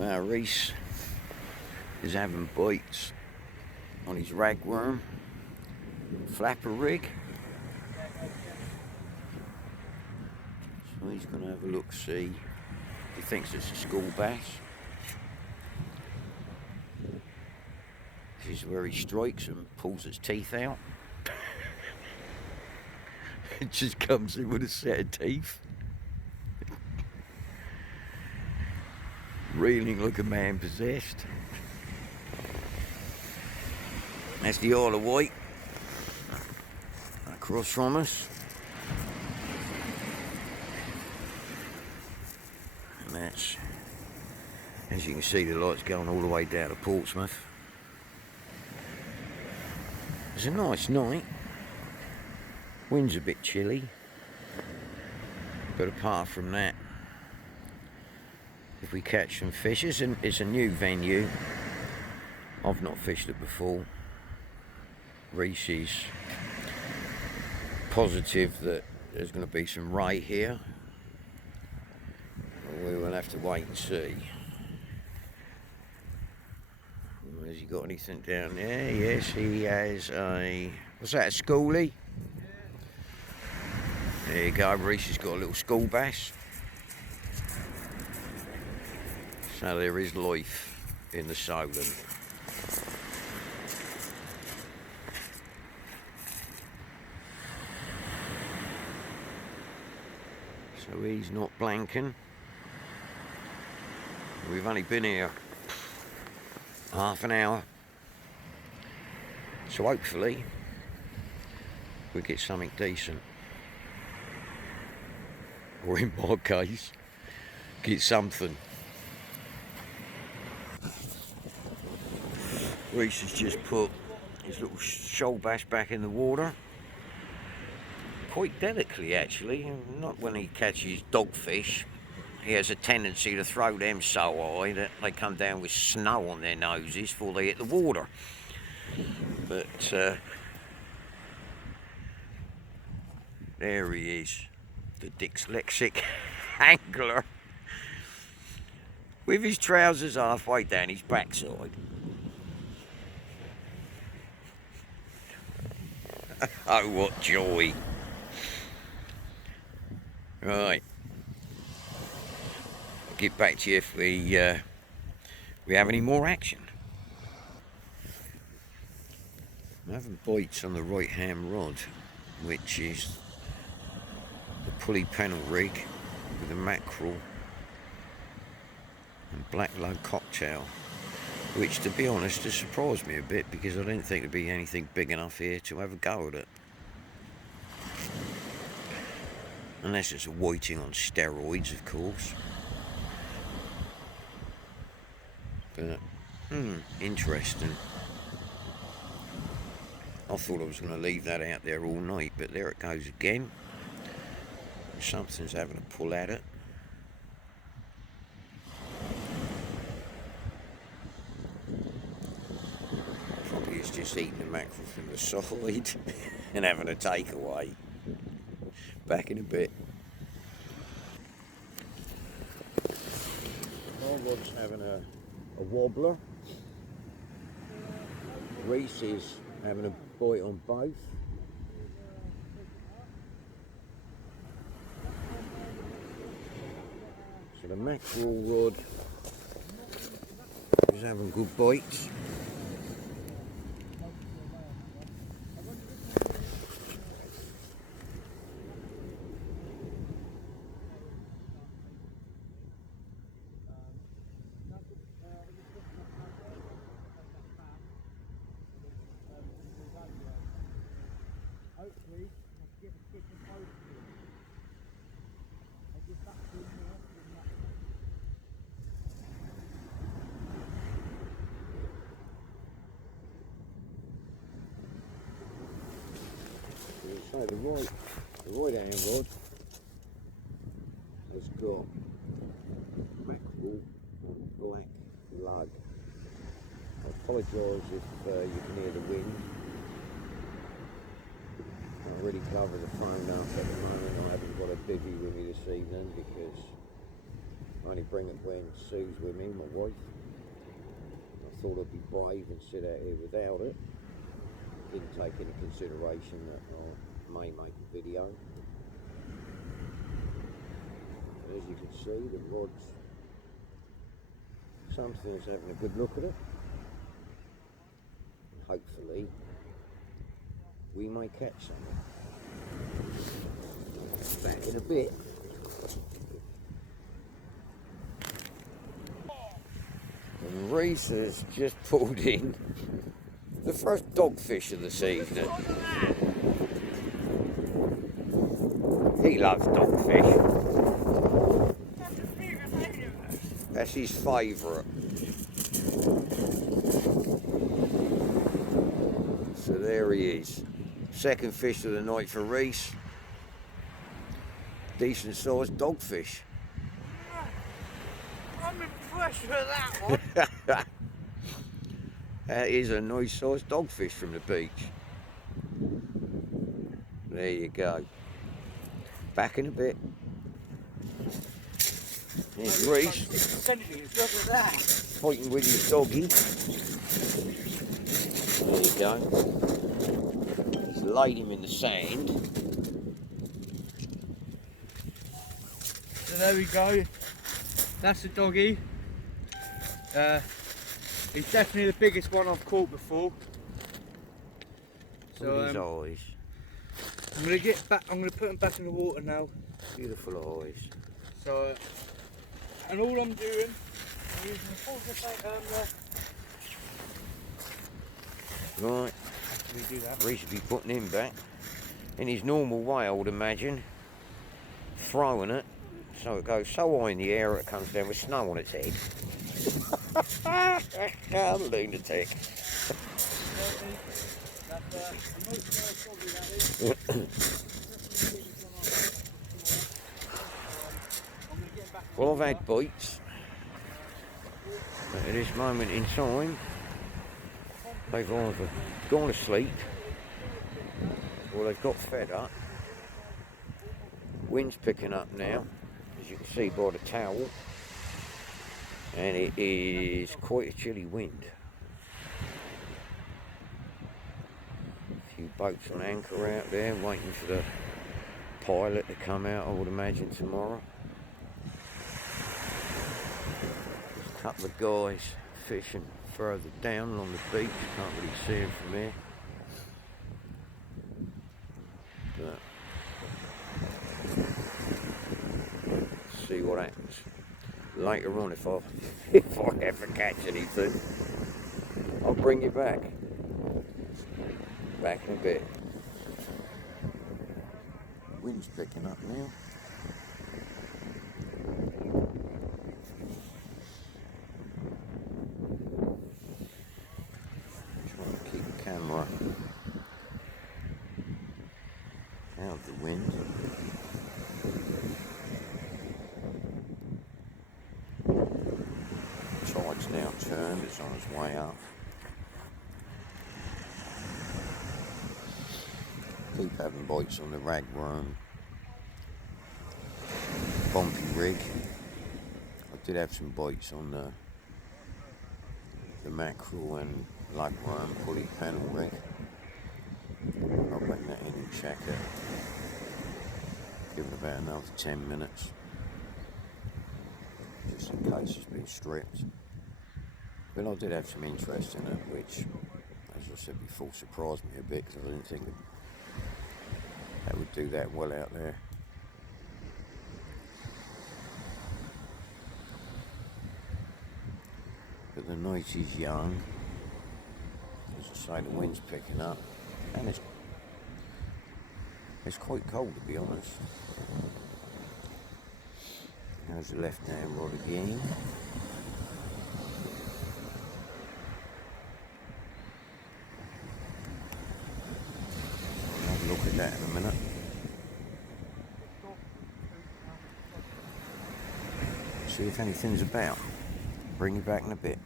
Well, Reese is having bites on his ragworm flapper rig. So he's going to have a look, see. He thinks it's a school bass. This is where he strikes and pulls its teeth out. It just comes in with a set of teeth. Reeling like a man possessed. That's the Isle of Wight across from us. And that's, as you can see, the light's going all the way down to Portsmouth. It's a nice night. Wind's a bit chilly, but apart from that, if we catch some fish, it's a new venue. I've not fished it before. Reese is positive that there's going to be some ray here. We will have to wait and see. Has he got anything down there? Yes, he has a... What's that, a schoolie? There you go, Reese has got a little school bass. So there is life in the Solent. So he's not blanking. We've only been here half an hour. So hopefully we'll get something decent. Or in my case, get something. Reese has just put his little shoal bass back in the water. Quite delicately, actually. Not when he catches dogfish. He has a tendency to throw them so high that they come down with snow on their noses before they hit the water. But there he is, the dyslexic angler, with his trousers halfway down his backside. Oh, what joy. Right. I'll get back to you if we have any more action. I'm having bites on the right hand rod, which is the pulley panel rig with a mackerel and black lug cocktail, which, to be honest, has surprised me a bit because I didn't think there'd be anything big enough here to have a go at it. Unless it's a whiting on steroids, of course. But, interesting. I thought I was going to leave that out there all night, but there it goes again. Something's having a pull at it. Probably it's just eating the mackerel from the side and having a takeaway. Back in a bit. My rod's having a wobbler. Reese is having a bite on both. So the mackerel rod is having good bites. So the right hand rod has got mackerel black lug. I apologise if you can hear the wind. Can't really cover the phone up at the moment. I haven't got a bivvy with me this evening because only bring it when Sue's with me, my wife. I thought I'd be brave and sit out here without it. Didn't take into consideration that I may make a video. As you can see, the rod's, something's having a good look at it. Hopefully, we may catch something. Back in a bit. And Reese has just pulled in the first dogfish of the season. He loves dogfish. That's his favourite. So there he is. Second fish of the night for Reese. Decent sized dogfish. I'm impressed with that one. That is a nice sized dogfish from the beach. There you go. Back in a bit. Here's Reese. Look at that. Fighting with his doggy. There you go. He's laid him in the sand. So there we go. That's the doggy. He's definitely the biggest one I've caught before. So his eyes. I'm gonna get back. I'm gonna put him back in the water now. Beautiful eyes. So, and all I'm doing, I'm using the full Right. we do that. Reese should be putting him back in his normal way, I would imagine. Throwing it so it goes so high in the air it comes down with snow on its head. Lunatic. Well, I've had bites, but at this moment in time, they've either gone to sleep or they've got fed up. Wind's picking up now, as you can see by the towel, and it is quite a chilly wind. A few boats on anchor out there waiting for the pilot to come out, I would imagine, tomorrow. There's a couple of guys fishing further down along the beach, can't really see them from here. But see what happens later on. If I ever catch anything, I'll bring you back in a bit. Wind's picking up now. Trying to keep the camera out of the wind. Tide's now turned, it's on its way up. Keep having bites on the ragworm, Pompey rig. I did have some bites on the mackerel and lugworm pulley panel rig. I'll bring that in and check it. Give it about another 10 minutes, just in case it's been stripped. But I did have some interest in it, which, as I said before, surprised me a bit because I didn't think that would do that well out there. But the night is young. As I say, the wind's picking up, and it's quite cold, to be honest. There's the left-hand rod again. I'll have a look at that in a minute. See if anything's about. Bring you back in a bit.